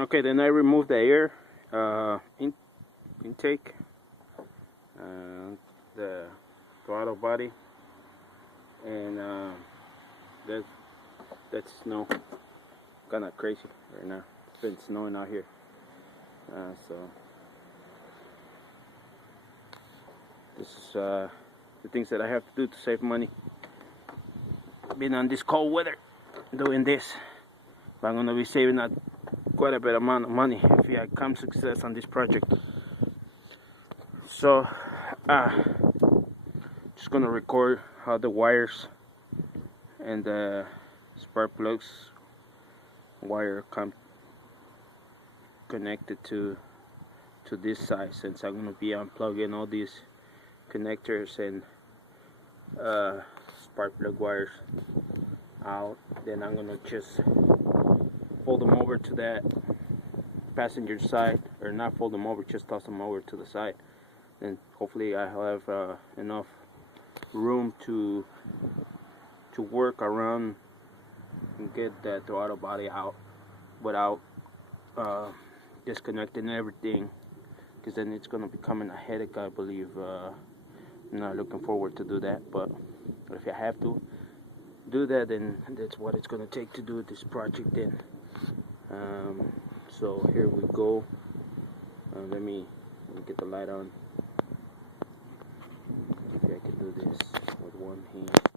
Okay, then I remove the air intake, the throttle body, and that's snow. Kind of crazy right now. It's been snowing out here, so this is the things that I have to do to save money. Being on this cold weather, doing this, but I'm gonna be saving quite a bit amount of money if I come success on this project. So just gonna record how the wires and the spark plugs wire come connected to this side, since I'm gonna be unplugging all these connectors and spark plug wires out. Then I'm gonna just fold them over to that passenger side, or not fold them over, just toss them over to the side. And hopefully I have enough room to work around and get the throttle body out without disconnecting everything, because then it's going to be becoming a headache, I believe. I'm not looking forward to do that, but if I have to do that, then that's what it's going to take to do this project then. So here we go. Let me get the light on. Maybe I can do this with one hand.